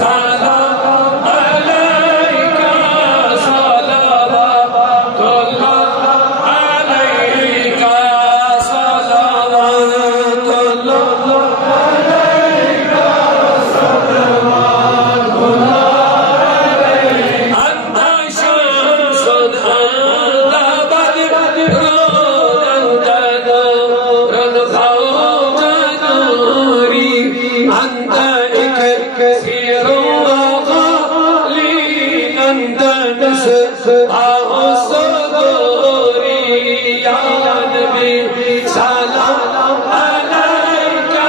सलाम अलैका सलावतुल्लाह अलैका सलावतुल्लाह अलैका सलावतुल्लाह अन्ता शम्सुन अन्ता बद्रुन अन्ता नूरुन फौqa नूरी अन्ता इक्सीरुन वग़ाली अन्ता मिस्बाह सुदूरी या नबी सलाम अलैका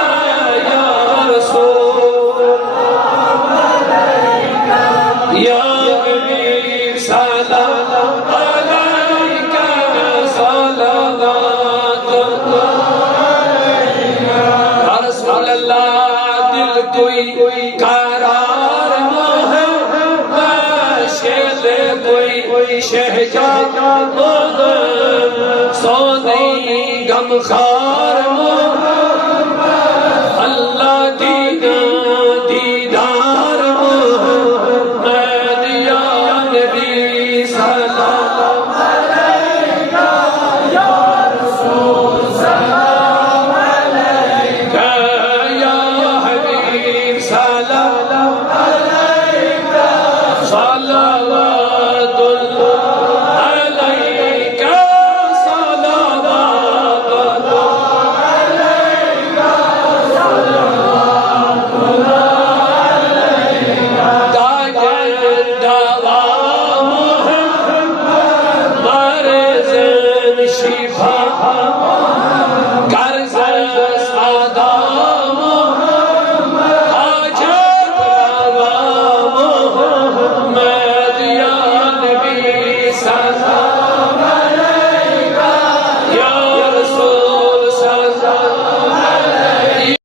या रसूल या नबी सलाम अलैका सलावतुल्लाह या रसूल अल्लाह दिल कोई करार न है शेले कोई शहजाद सो नहीं गमखार